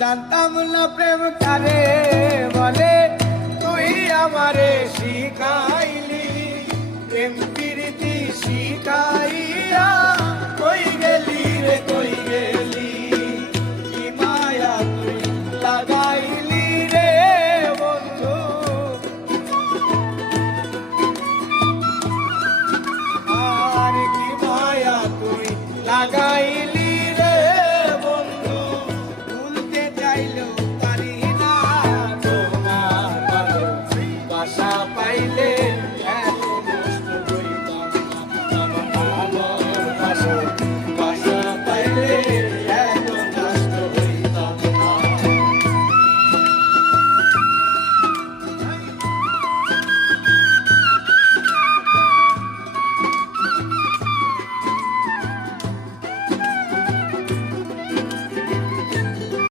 জানতাম না প্রেম কারে বলে, তুই আমারে শিখাইলি প্রেম প্রীতি শিখাইয়া